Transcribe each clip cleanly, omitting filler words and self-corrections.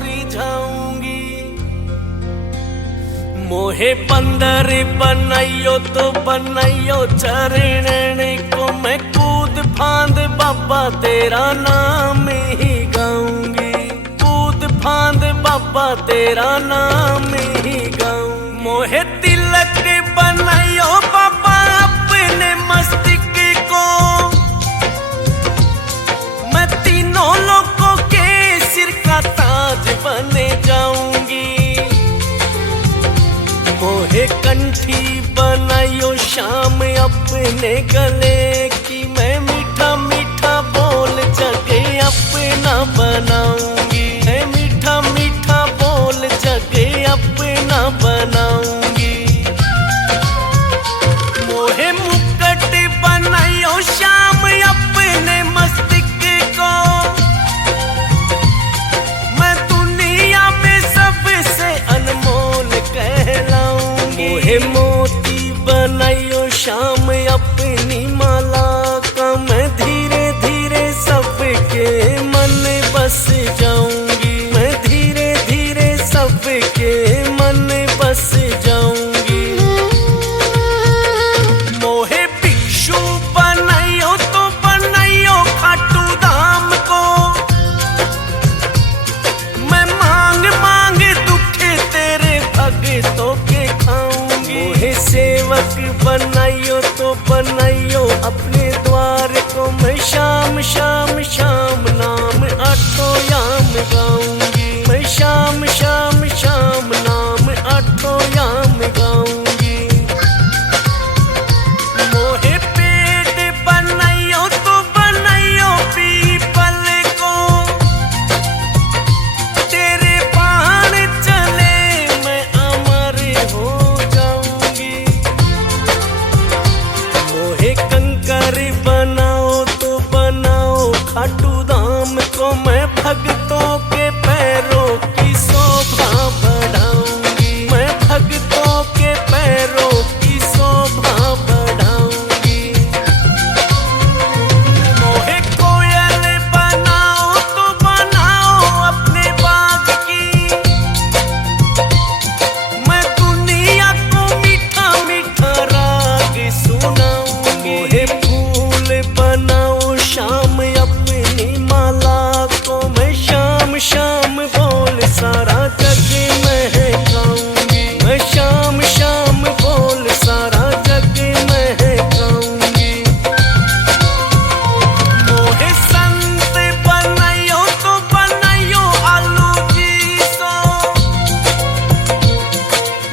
रिझाऊंगी। मोहे बंदर बनाइयो तो बनाइयो, चरण को मैं कूद फांद बाबा तेरा नाम ही गाऊंगी। कूद फांद बाबा तेरा नाम ही गाऊं। मोहे तिलक बनाइयो बाबा अपने मस्तिष्क को, मैं तीनों लोगों के सिर का ताज बने जाऊंगी। मोहे कंठी बनाइयो शाम अपने गले की, मैं मीठा मीठा बोल जगे अपना बनाऊंगी। मैं मीठा मीठा बोल जगे अपना बनाऊंगी। मोहे मुकुट बनाइयो शाम अपने मस्तिष्क को, मैं दुनिया में सबसे अनमोल कहलाऊंगी। मोहे मोती बनाइयो शाम अपनी माला का, मैं धीरे धीरे सबके मन बस जाऊंगी। मैं धीरे धीरे सबके मन बस जाऊंगी। मोहे भिक्षु बनाइयो तो बनाइयो खाटू धाम को, मैं मांग मांग दुख तेरे भगतों के खाऊंगी। मोहे सेवक बनाइयो तो बनाइयो अपने द्वार को, मैं शाम शाम शाम नाम आठों याम गाऊंगी। मैं शाम शाम शाम नाम आठों याम गाऊंगी। मोहे पेड़ बनाइयो तो बनाइयो पीपल को, तेरे बाण चले मैं अमर हो जाऊंगी। मोहे कंकर बनाओ तो बनाओ खाटू धाम को, मैं भक्तों के पैरों की शोभा बढ़ाऊंगी। मैं भक्तों के पैरों की शोभा बढ़ाऊंगी। मोहे कोयल बनाओ तो बनाओ अपने बाग की, मैं दुनिया को मीठा मीठा राग सुनाऊंगी। मोहे फूल बनाओ शाम अपनी माला को, मैं शाम शाम बोल सारा जग महकाऊंगी। मैं शाम शाम बोल सारा जग महकाऊंगी। मोहे संत बनाइयो तो बनाइयो आलू जी सो,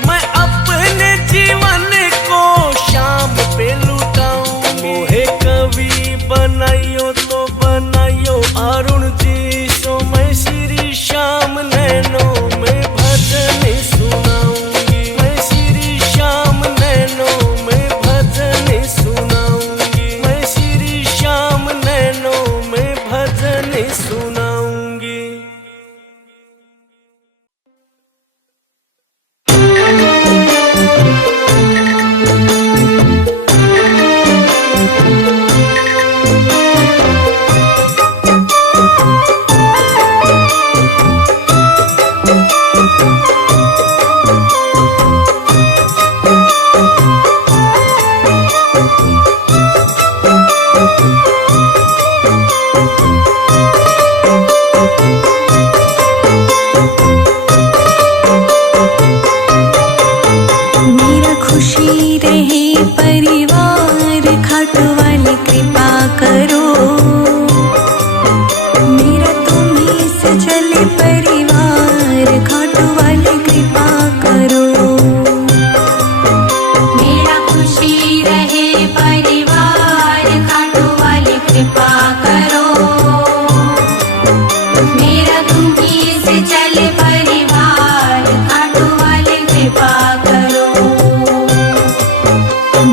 मैं अपने जीवन को शाम पे लुटाऊं। मोहे कवि बनाइयो तो बनाइयो अरुण जी सो, मैं श्री श्याम नैनों में भजन सुनाऊंगी। मैं श्री श्याम नैनों में भजन सुनाऊंगी। मैं श्री श्याम नैनों में भजन सुनाऊंगी। मेरा खुशी रहे परिवार, खाटू वाली कृपा करो। मेरा तुम्हीं से चले परिवार, खाटू वाली कृपा करो। मेरा खुशी रहे परिवार, खाटू वाली कृपा करो। मेरा तुम्हीं से चले परिवार, खाटू वाली कृपा करो।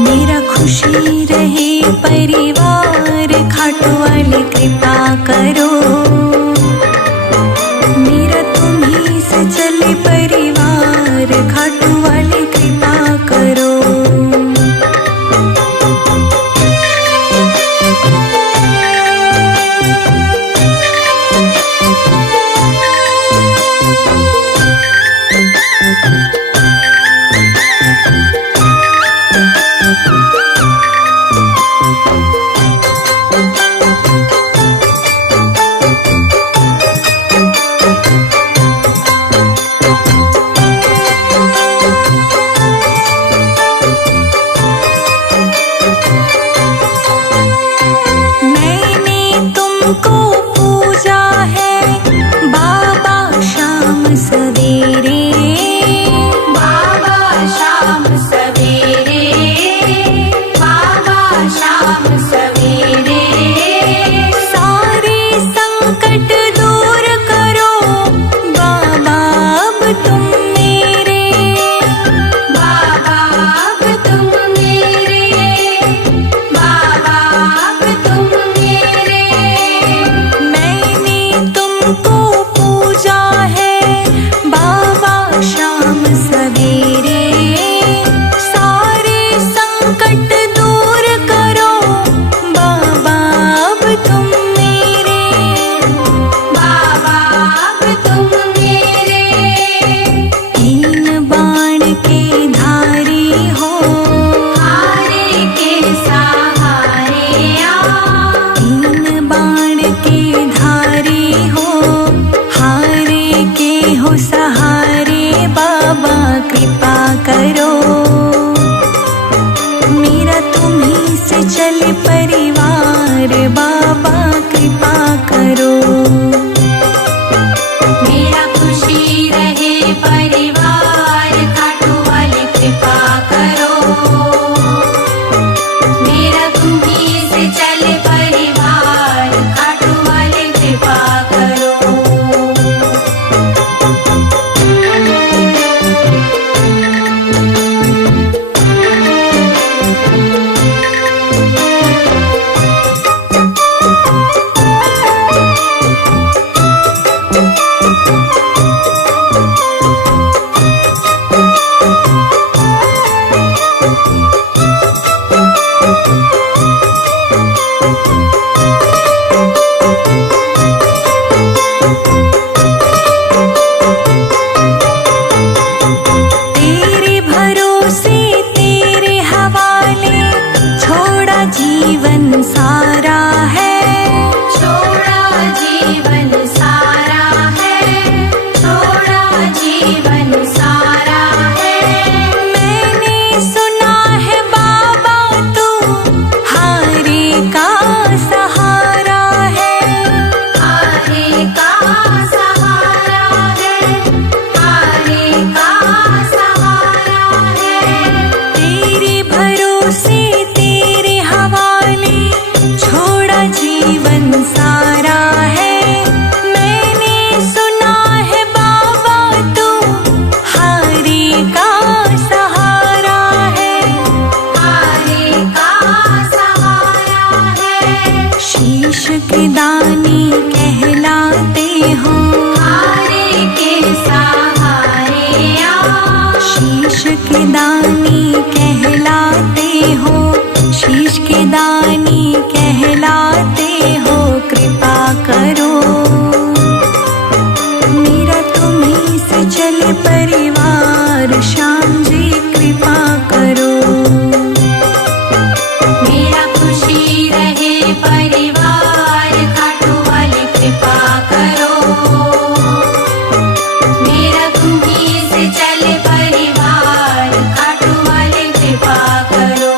मेरा खुशी रहे परिवार, खाटू वाली कृपा करो। मेरा तुम्हीं से चले परिवार, खाटू वाली कृपा करो। को पूजा है बाबा शाम सवेरे। सारे संकट दूर करो बाबा अब तुम मेरे, बाबा अब तुम मेरे। तीन बाण के धारी हो हारे के सहारे आ। तीन बाण के धारी हो हारे के हो सहारे, बाबा कृपा करो। मेरा तुम्हीं से चले परिवार, बाबा कृपा करो। मेरा खुशी रहे परिवार, खाटू वाले कृपा करो। मेरा तुम्हीं से चले परिवार, खाटू वाले कृपा करो। तेरे भरोसे तेरे हवाले छोड़ा जीवन सारा है, छोड़ा जीवन सारा है, छोड़ा जीवन सारा है। मैंने सुना है बाबा तू हारे का सहारा है, हारे का सहारा है, हारे का सहारा है। तेरे भरोसे तेरे हवाले छोड़ा जीवन सारा है। मैंने सुना है बाबा तू हारे का सहारा है, हारे का सहारा है। शीश के दानी कहलाते हो हारे के सहारे आ। शीश के दानी कहलाते हो, शीश के दानी कहलाते हो, कृपा करो। मेरा तुम्हीं से चले परिवार, श्याम जी कृपा करो। मेरा खुशी रहे परिवार, खाटू वाले कृपा करो। मेरा तुम्हीं से चले परिवार, खाटू वाले कृपा करो।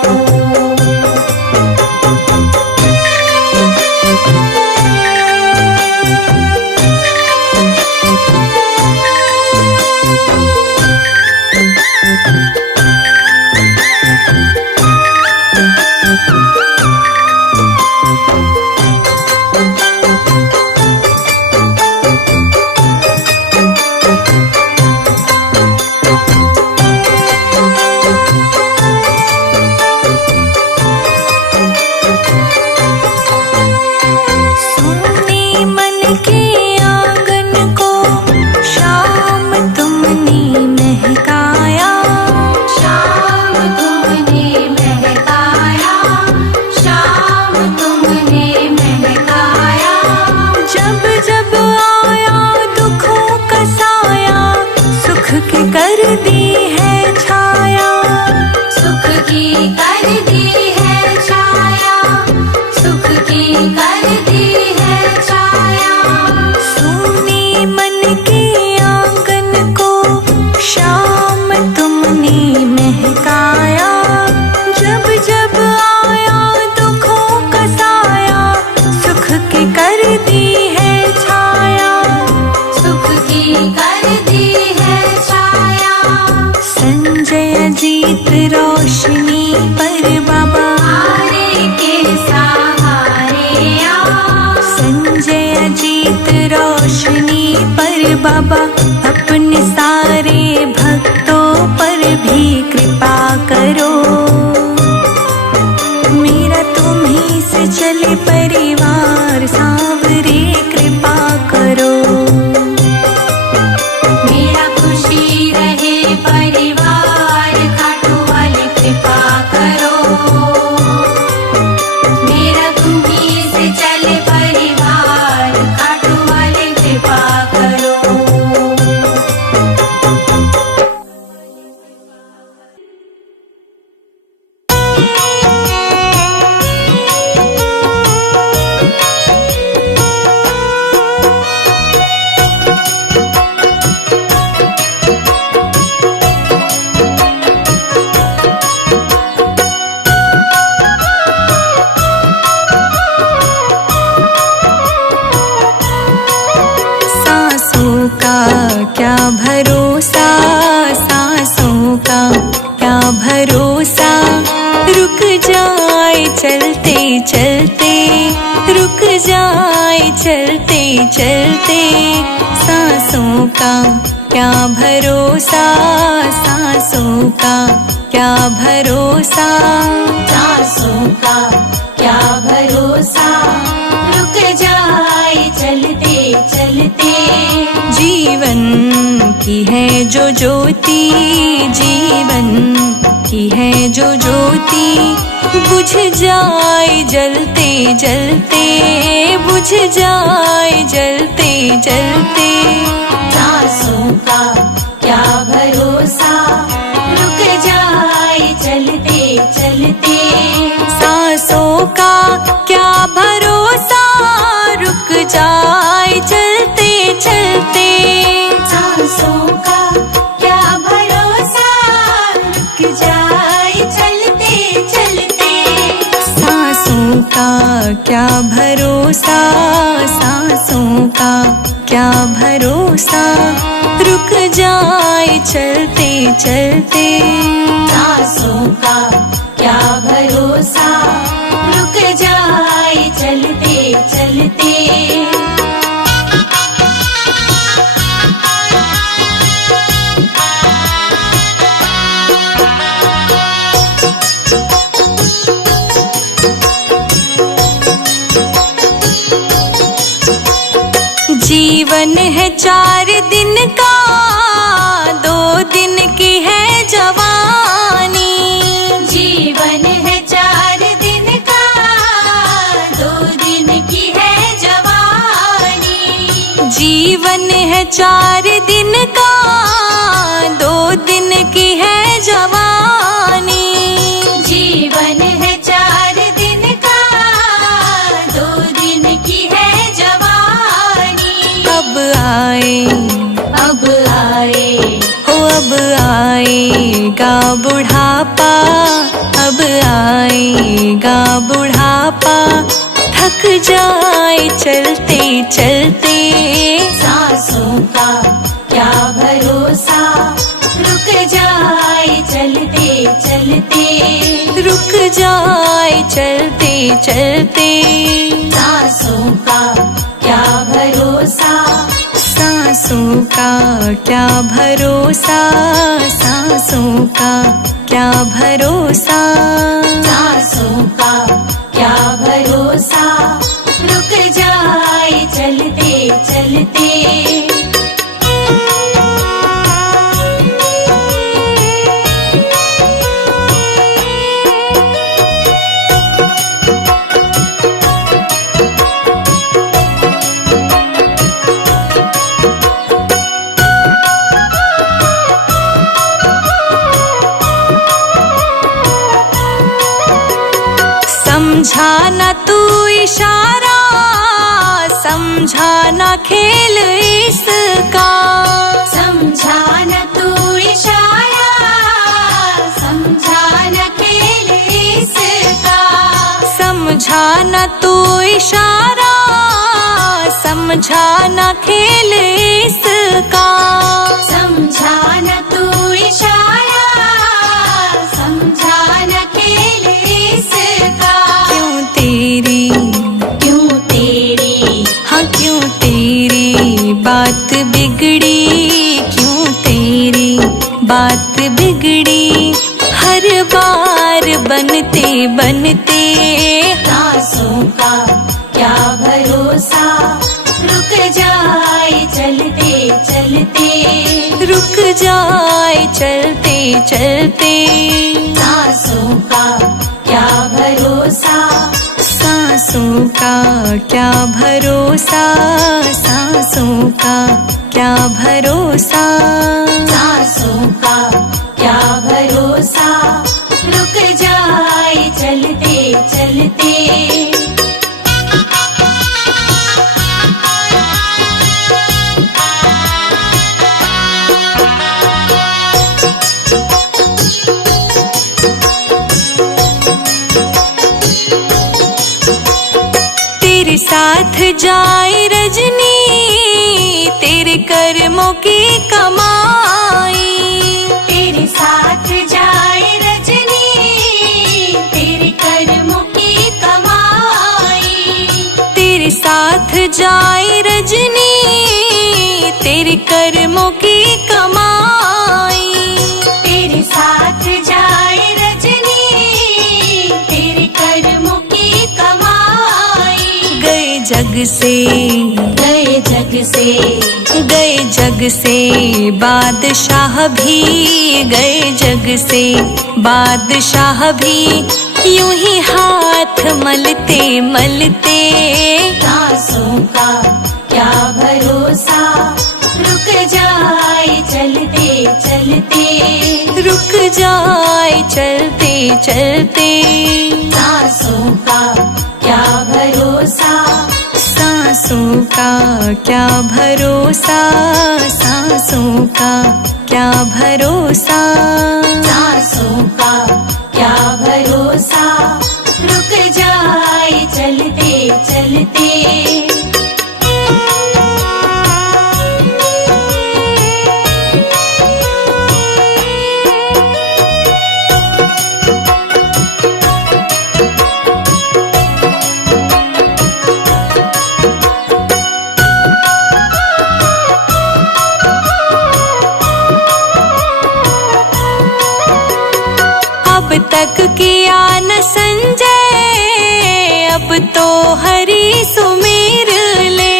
सोने मन के आंगन को शाम तुमने महकाया, शाम तुमने महकाया, शाम तुमने महकाया। जब जब आया दुखों का साया, सुख की कर दी है छाया, सुख की कर दी है छाया, सुख की कर दी है छाया। सोने मन के आंगन को शाम तुमने महकाया। जब जब आया दुखों का साया, सुख की कर दी है छाया, सुख की कर दी है छाया। संजय जीत रोशनी पर बाबा हारे के सहारे आ। संजय जीत रोशनी पर बाबा अपने सारे भक्तों पर भी कृपा करो। मेरा तुम्हीं से चले परिवार, सांवरे कृपा करो। चलते सांसों का क्या भरोसा, सांसों का क्या भरोसा, सांसों का क्या भरोसा, रुक जाए चलते चलते। जीवन की है जो ज्योति, जीवन की है जो ज्योति, बुझ जाए जलते जलते, बुझ जाए जलते जलते। सांसों का क्या भरोसा, रुक जाए चलते चलते। सांसों का क्या भरोसा, रुक जाए चलते चलते। सांसों का क्या भरोसा, रुक जाए चलते चलते। सांसों का क्या भरोसा, सांसों का क्या भरोसा, रुक जाए चलते चलते। सांसों का क्या भरोसा, रुक जाए चलते चलते। जीवन है 4 दिन का, 2 दिन की है जवानी। जीवन है 4 दिन का, 2 दिन की है जवानी। जीवन है 4 दिन का, 2 दिन की है जवानी। जीवन है 4 दिन का, 2 दिन की है जवानी। अब आए, अब आए, हो अब आएगा बुढ़ापा, अब आएगा बुढ़ापा, थक जाए चलते चलते। सांसों का क्या भरोसा, रुक जाए चलते चलते। रुक जाए चलते चलते। सांसों का क्या भरोसा, सांसों का क्या भरोसा, सांसों का क्या भरोसा। सांसों का क्या भरोसा, रुक जाए चलते चलते। समझा न तू इशारा, समझा न खेल इसका। समझा न तू इशारा, समझा न खेल इसका। समझा न तू इशारा, समझा न खेल इसका। समझा न तू इशारा, समझा न खेल इसका। क्यों तेरी, क्यों तेरी, हाँ क्यों तेरी बात बिगड़ी, क्यों तेरी बात बिगड़ी, हर बार बनते बनते। सांसों का क्या भरोसा, रुक जाए चलते चलते। रुक जाए चलते चलते। सांसों का क्या भरोसा, सांसों का क्या भरोसा, सांसों का क्या भरोसा। सांसों का क्या भरोसा, रुक जाए चलते चलते। तेरे साथ जाए रजनी, तेरे कर्मों की कमाई। तेरे साथ जाए रजनी, तेरे कर्मों की कमाई। तेरे साथ जाए रजनी, रजनी तेरे कर्मों की कमाई। तेरे साथ जाए रजनी तेरे कर्मों की कमाई। गए जग से गए जग से गए जग से बादशाह भी, गए जग से बादशाह भी, यूं ही हाथ मलते मलते। सांसों का क्या भरोसा रुक जाए चलते चलते। रुक जाए चलते चलते। सांसों का क्या भरोसा सांसों का क्या भरोसा, सांसों का क्या भरोसा। सांसों का क्या भरोसा रुक जाए चलते चलते। अब तक किया न संजय, अब तो हरि सुमिर ले।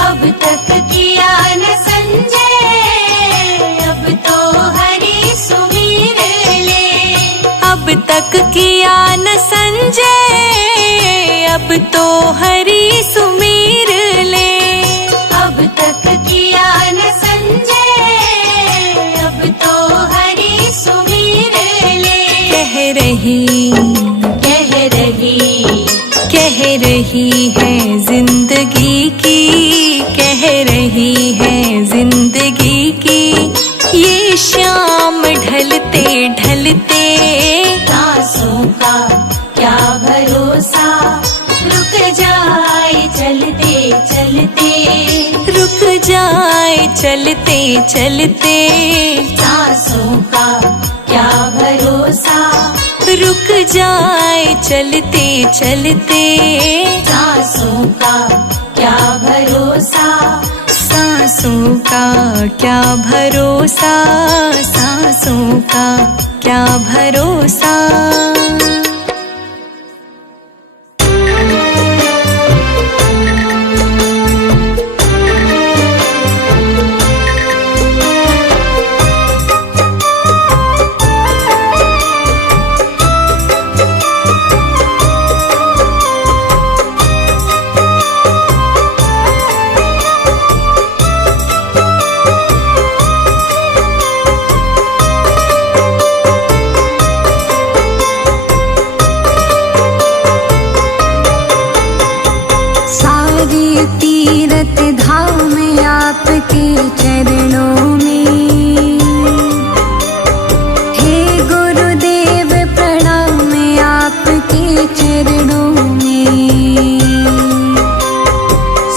अब तक किया न संजय अब तो हरि सुमिर ले। अब तक किया न संजय, अब तो हरि सुमिर ले। अब तक किया न संजय अब तो हरि सुमिर ले। कह रही है जिंदगी की, कह रही है जिंदगी की, ये शाम ढलते ढलते। सांसों का क्या भरोसा रुक जाए चलते चलते। रुक जाए चलते चलते। सांसों का क्या भरोसा रुक जाए चलते चलते। सांसों का क्या भरोसा सांसों का क्या भरोसा, सांसों का क्या भरोसा। तीरथ धाम आपके चरणों में, हे गुरुदेव प्रणाम आपके चरणों में।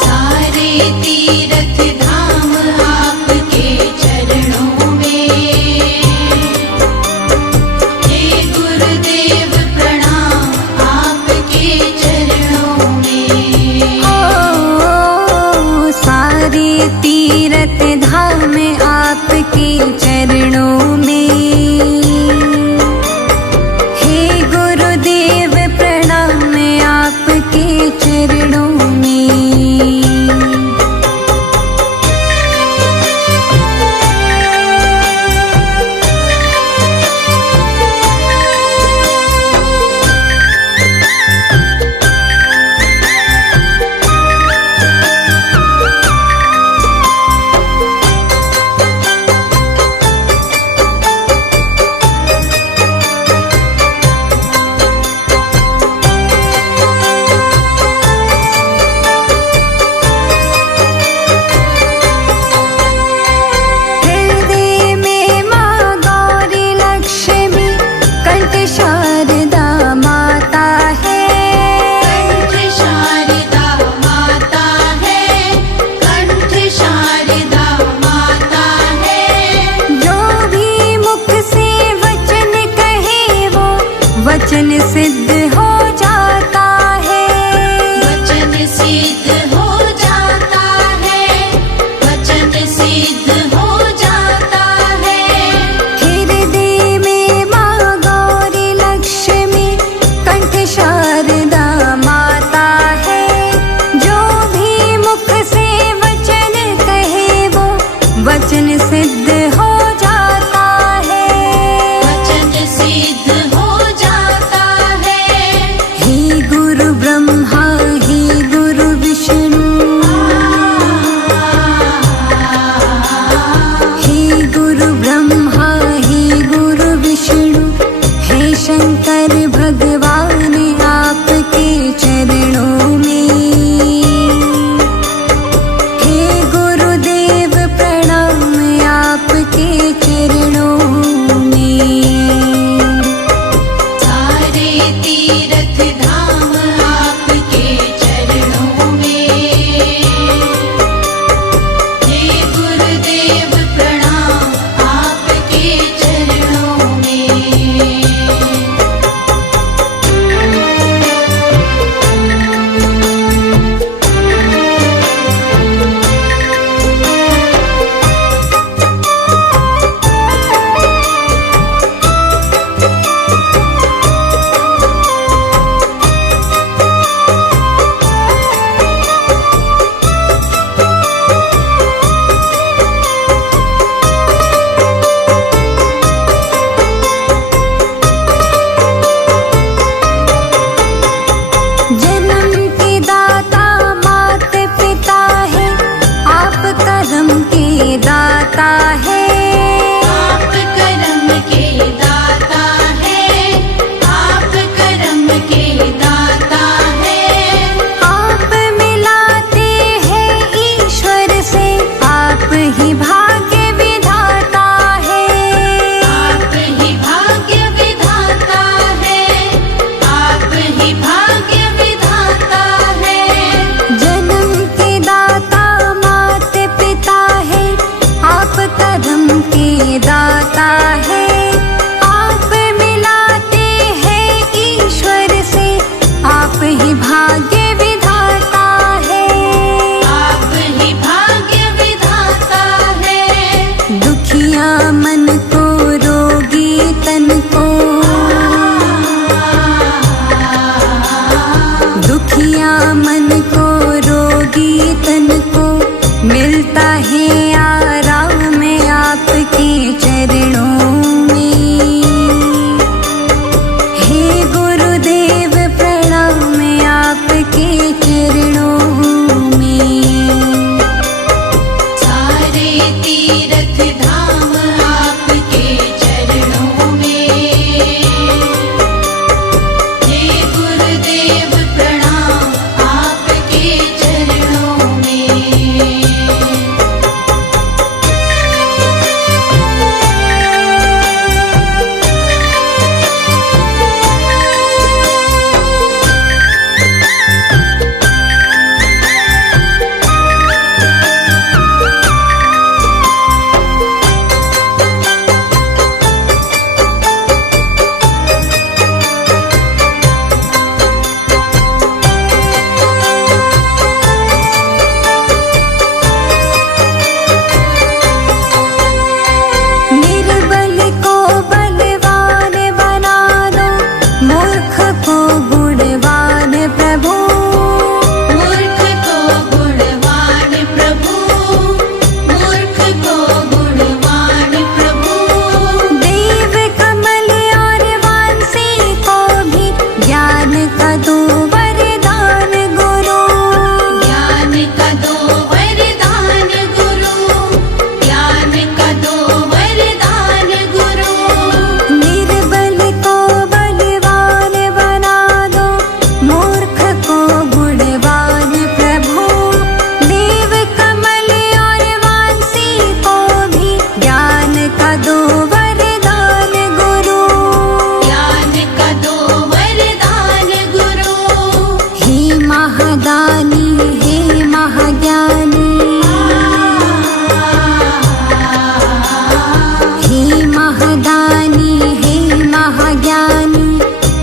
सारे तीरथ धाम आपके चरणों में, हे गुरुदेव प्रणाम आपके चरणों में। सारे तीरथ धाम आपके चरणों में, हे गुरुदेव प्रणाम आपके चरणों में। दाता है, आप करम के दाता है, आप करम के दाता है। आप मिलाते हैं ईश्वर से, आप ही भाग्य विधाता है, आप ही भाग्य विधाता है, आप ही भाग्य विधाता है। जन्म के दाता मात पिता है, आप कर्म के दाता है। आप मिलाते हैं ईश्वर से, आप ही भाग्य विधाता है, आप ही भाग्य विधाता है। दुखिया मन को रोगी तन को, दुखिया मन को रोगी तन को मिलता है आराम आपके चरणों में। हे गुरुदेव प्रणाम आपके चरणों में। सारे तीर्थ धाम आपके चरणों में। हे गुरुदेव प्रणाम आपके चरणों में। निर्बल को बलवान बना दो, मूर्ख को गुणवान प्रभु। मूर्ख को गुणवान प्रभु, मूर्ख को गुणवान प्रभु। देव कमल और वांसी को भी ज्ञान का दो वरदान गुरु। ज्ञान का दो वरदान गुरु, ज्ञान का दो वरदान गुरु। निर्बल को बलवान बना दो, मूर्ख को गुणवान प्रभु। देव कमल और वांसी को भी ज्ञान का दो वरदान गुरु। ज्ञान का दो वरदान गुरु। हे महादानी हे महाज्ञानी, हे महादानी हे महाज्ञानी,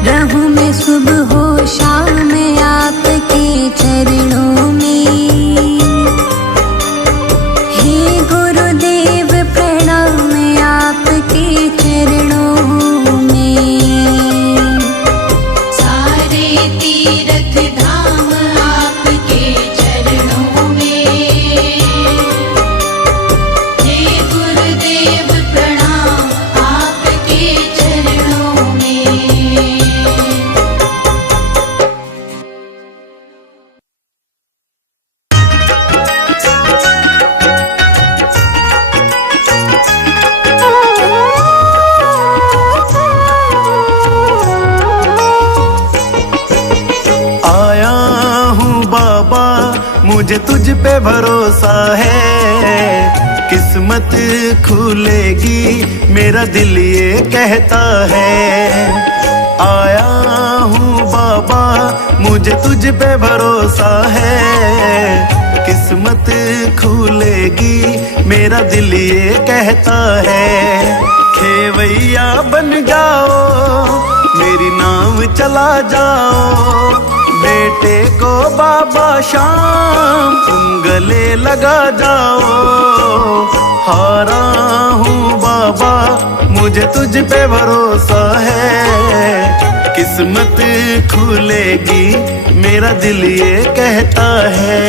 रहूं मैं सुबह हो शाम आपके चरणों में। हे गुरुदेव प्रणाम आपके चरणों में। सारे तीर्थ धाम आपके चरणों में। हे गुरुदेव प्रणाम आपके चरणों में। आया हूँ बाबा, मुझे तुझ पे भरोसा है। किस्मत खुलेगी मेरा दिल ये कहता है। आया हूँ बाबा, मुझे तुझ पे भरोसा है। किस्मत खुलेगी मेरा दिल ये कहता है। खेवैया बन जाओ, मेरी नाव चला जाओ। बेटे को बाबा शाम तुम गले लगा जाओ। हारा हूँ बाबा, मुझे तुझ पे भरोसा है। किस्मत खुलेगी मेरा दिल ये कहता है।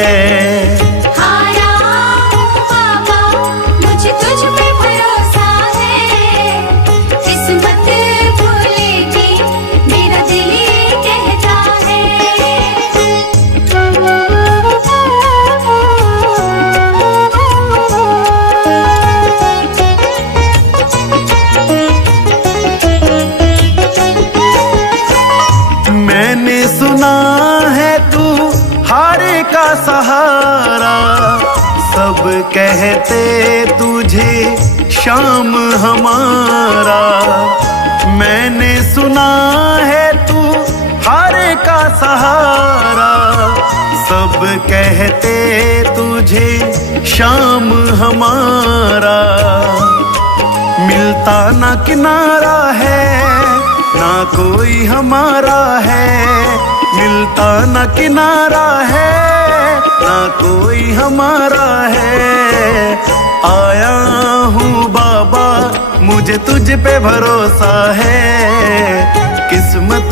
हारा हूँ बाबा, मुझे तुझ पे भरोसा है। किस्मत खुलेगी मेरा दिल ये कहता है। कहते तुझे शाम हमारा, मैंने सुना है तू हारे का सहारा। सब कहते तुझे शाम हमारा, मिलता ना किनारा है ना कोई हमारा है, मिलता ना किनारा है ना कोई हमारा है। आया हूँ बाबा मुझे तुझ पे भरोसा है, किस्मत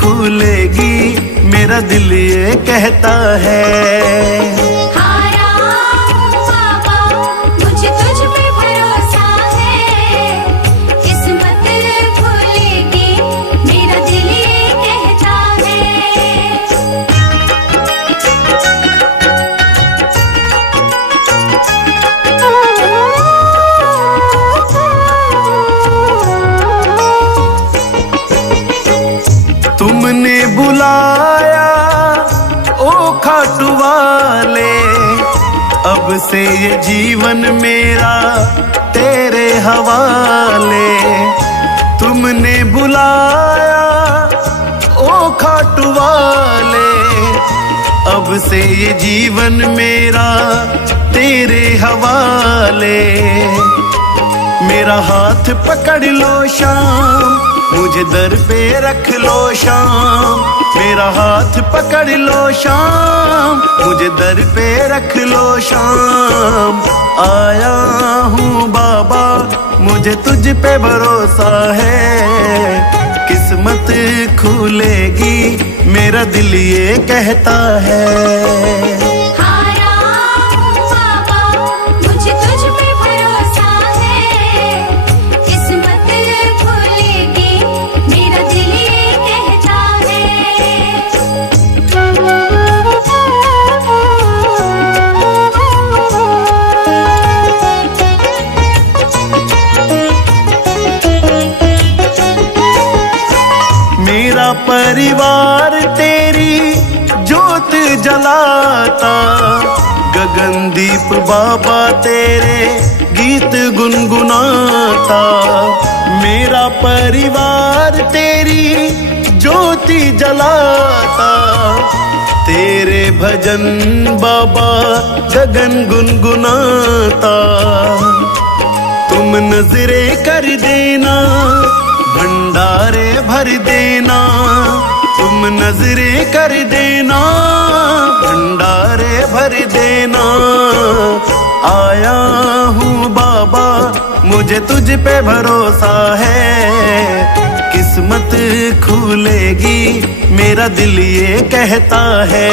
खुलेगी मेरा दिल ये कहता है। आया हूँ बाबा मुझे तुझ पे भरोसा है, किस्मत खुलेगी मेरा दिल ये कहता है। तुमने बुलाया ओ खाटू वाले, अब से ये जीवन मेरा तेरे हवाले। तुमने बुलाया ओ खाटू वाले, अब से ये जीवन मेरा तेरे हवाले। मेरा हाथ पकड़ लो शाम मुझे दर पे रख लो शाम, मेरा हाथ पकड़ लो शाम मुझे दर पे रख लो शाम। आया हूँ बाबा मुझे तुझ पे भरोसा है, किस्मत खुलेगी मेरा दिल ये कहता है। आया हूँ बाबा मुझे तुझ पे भरोसा है, किस्मत खुलेगी मेरा दिल ये कहता है। मेरा परिवार तेरी जोत जलाता, गगनदीप बाबा तेरे गीत गुनगुनाता। मेरा परिवार तेरी ज्योति जलाता, तेरे भजन बाबा गगन गुनगुनाता। तुम नजरे कर देना भंडारे भर देना, तुम नजरे कर देना भंडारे भर देना। आया हूँ बाबा मुझे तुझ पे भरोसा है, किस्मत खुलेगी मेरा दिल ये कहता है।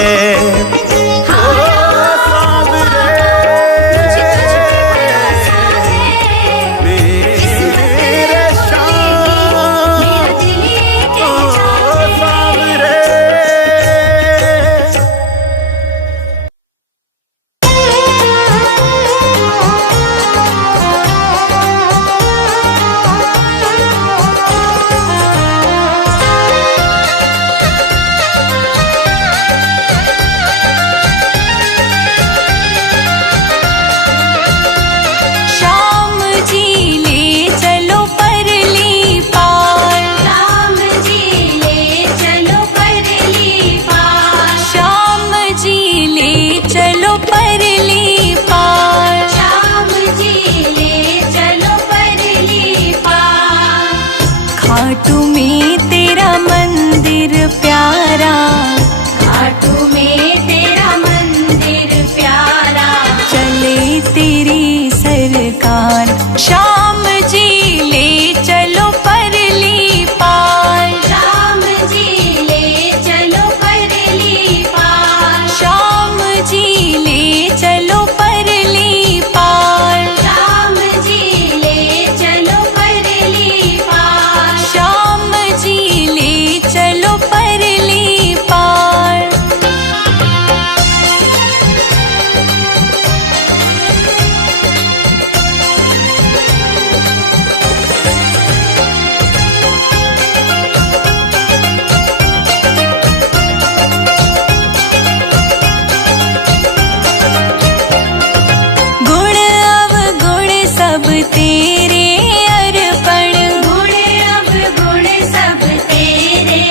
खाटू में तेरा मंदिर प्यारा, खाटू में तेरा मंदिर प्यारा, चले तेरी सरकार। श्याम जी ले चलो परली पार, श्याम जी ले चलो परली पार, श्याम जी ले चलो परली पार, श्याम जी ले चलो परली पार, श्याम जी ले चलो परली पार। तेरे अर्पण, गुण अब गुण सब तेरे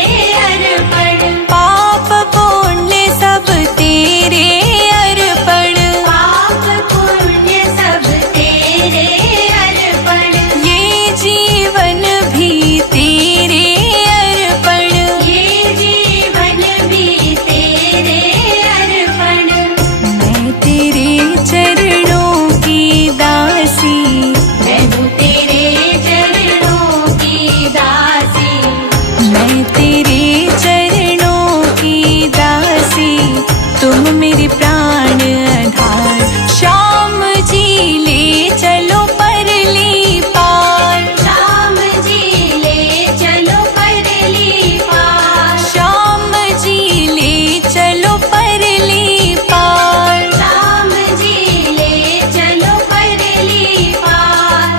अर्पण, पाप पुण्य सब तेरे अर्पण, पाप पुण्य सब तेरे अर्पण, ये जीवन भी तेरे अर्पण, ये जीवन भी तेरे अर्पण। मैं तेरे चरणों की दासी, मैं हूँ तेरे चरणों की दासी, मैं तेरे चरणों की दासी, तुम मेरे प्राण आधार। श्याम जी ले चलो परली पार, श्याम जी ले चलो परली पार, श्याम जी ले चलो परली पार। श्याम जी ले चलो परली पार।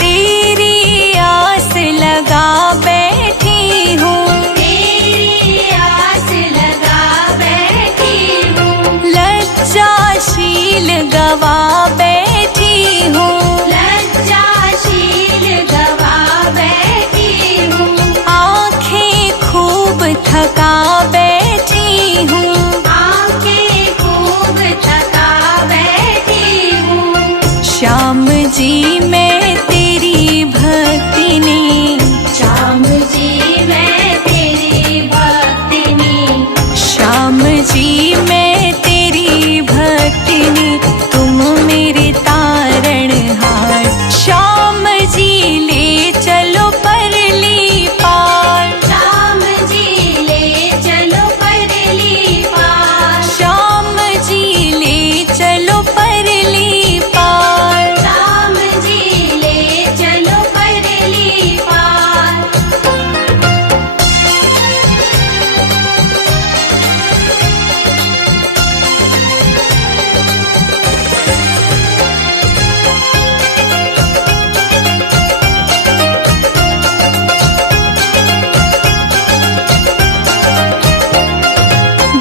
तेरी आस लगा बैठी हूँ, तेरी आस लगा बैठी हूँ, लज्जाशील गवा बैठी हूँ, लज्जाशील गवा बैठी हूँ, आँखें खूब थका बैठी हूँ, आंखें खूब थका बैठी हूँ। श्याम जी मैं तेरी भक्ति ने, श्याम जी मैं तेरी भक्तिनी, श्याम जी मैं तेरी भक्तिनी, तुम मेरे तारणहार। श्याम जी ले चलो परली पार, श्याम जी ले चलो परली पार, श्याम जी ले चलो परली पार। श्याम जी ले चलो परली पार।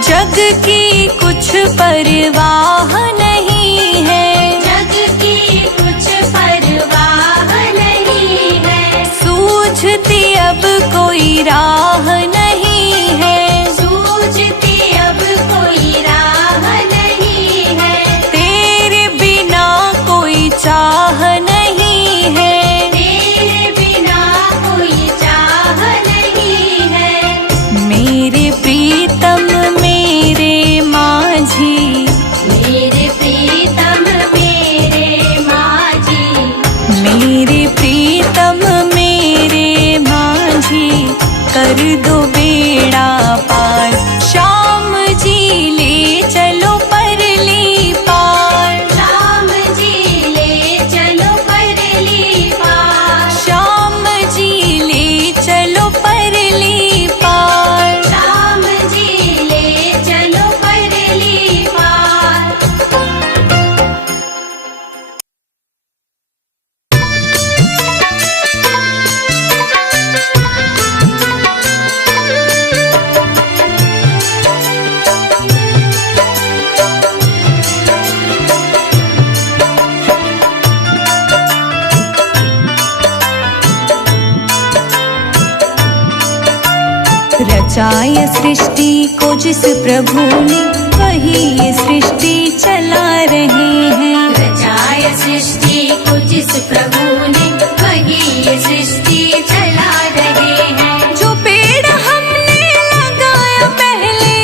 जग की कुछ परवाह नहीं है, जग की कुछ परवाह नहीं है, सूझती अब कोई राह नहीं है, सूझती अब कोई राह नहीं है, तेरे बिना कोई चाह नहीं है, तेरे बिना कोई चाह नहीं है। मेरे प्रीतम मेरे माझी, मेरे प्रीतम मेरे माझी, मेरे प्रीतम मेरे माझी, कर दो बेड़ा पार। श्याम जी ले चलो परली पार, श्याम जी ले चलो परली पार, श्याम जी ले चलो परली पार। श्याम जी ले चलो परली पार। रचाय सृष्टि को जिस प्रभु ने, वही ये सृष्टि चला रहे हैं। रचाय सृष्टि को जिस प्रभु ने, वही ये सृष्टि चला रहे हैं। जो पेड़ हमने लगाया पहले,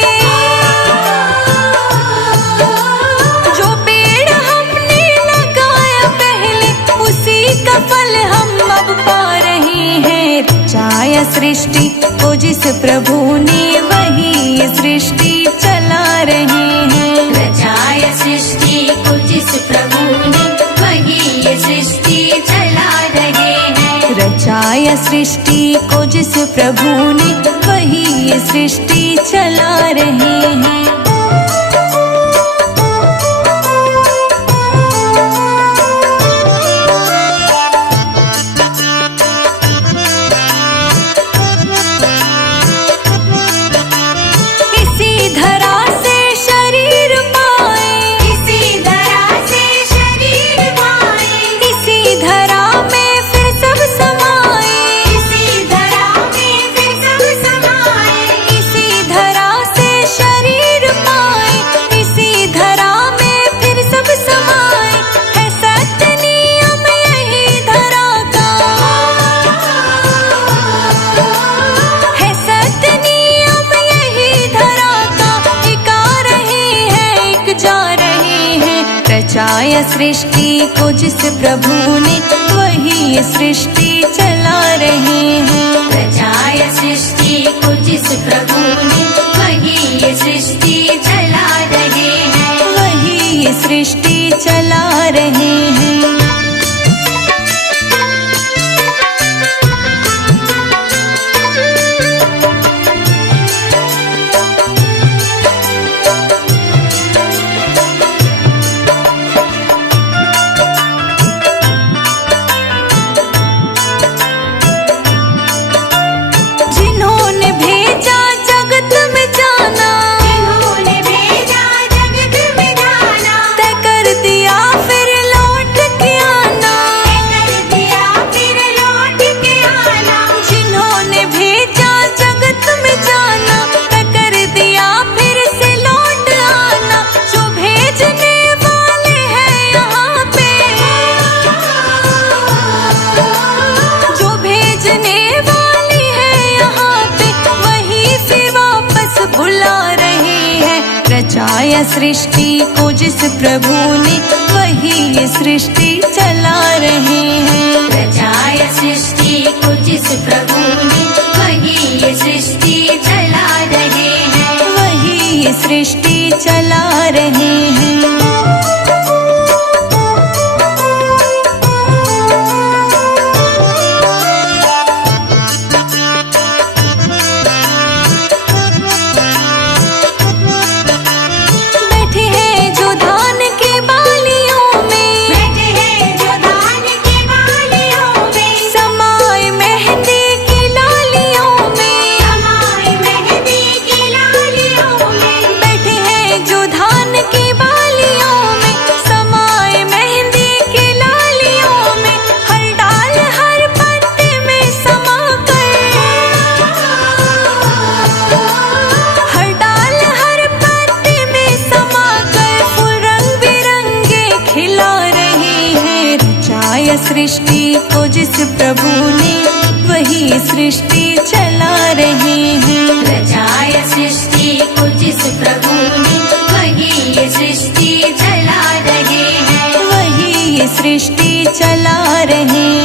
जो पेड़ हमने लगाया पहले, उसी का फल हम अब पा रहे हैं। रचाया सृष्टि को जिस प्रभु ने, वही ये सृष्टि चला रहे हैं। रचाय सृष्टि को जिस प्रभु ने, वही ये सृष्टि चला रहे हैं। रचाया सृष्टि को जिस प्रभु ने, वही ये सृष्टि चला रहे हैं। रचाया सृष्टि को जिस प्रभु ने, वही सृष्टि चला रहे हैं। रचाया सृष्टि को जिस प्रभु ने, वही सृष्टि चला रहे हैं। वही सृष्टि चला रहे हैं। जिन्होंने भेजा जगत में जाना, जिन्होंने भेजा जगत में जाना, तय कर दिया फिर लौट के आना। कर दिया फिर लौट के आना। जिन्होंने भेजा जगत में जाना, तय कर दिया फिर से लौट आना। जो भेजने वाले हैं यहाँ पे, जो भेजने वाले हैं यहाँ पे, वही फिर वापस बुला रहे हैं। रचाया सृष्टि को जिस प्रभु ने, वही सृष्टि चला रहे हैं। रचाया सृष्टि को जिस प्रभु ने, वही सृष्टि चला रहे हैं। वही सृष्टि चला रहे हैं। बैठे हैं जो धान के बालियों में, बैठे हैं जो धान की बालियों में, समाए मेहंदी की लालियों में। समाए मेहंदी की लालियों में। बैठे हैं जो धान की बालियों में, समाए मेहंदी की लालियों में। हर डाल हर पत्ते में समा कर, हर डाल हर पत्ते में समा कर, फूल रंग बिरंगे खिला रहे हैं। रचाया सृष्टि को जिस प्रभु ने, वही सृष्टि चला रहे हैं। रचाया सृष्टि को जिस प्रभु ने, वही सृष्टि चला रहे हैं। वही सृष्टि चला रहे